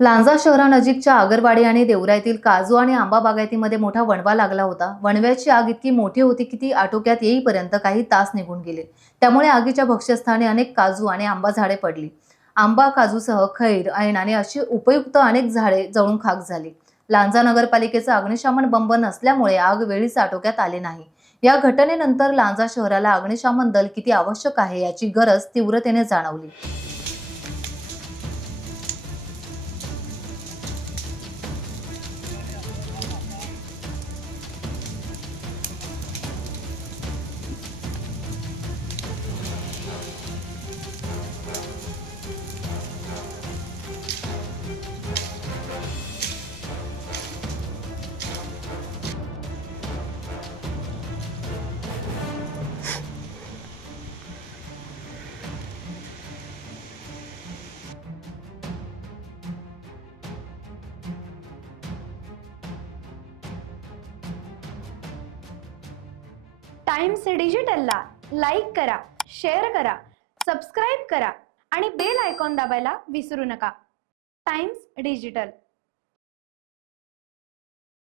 लांजा शहरानजीकच्या आगरवाडी आणि देवरा काजू आणि आंबा बागायतीमध्ये मोठा वणवा लागला होता। वणव्याची आग इतकी मोठी होती की ती आटोक्यात येईपर्यंत काही तास निघून गेले। त्यामुळे आगीच्या भक्ष्यस्थानी अनेक काजू आणि आंबा झाडे पडली। आंबा काजूसह खैर, ऐन आणि अशी उपयुक्त अनेक झाडे जळून खाक झाली। लांजा नगरपालिकेचा अग्निशमन बंब नसल्यामुळे आग वेळीच आटोक्यात आली नाही। या घटनेनंतर लांजा शहराला अग्निशमन दल किती आवश्यक आहे याची गरज तीव्रतेने जाणवली। टाइम्स डिजिटलला लाईक करा, शेअर करा, सबस्क्राइब करा आणि बेल आयकॉन दाबायला विसरू नका। Times digital.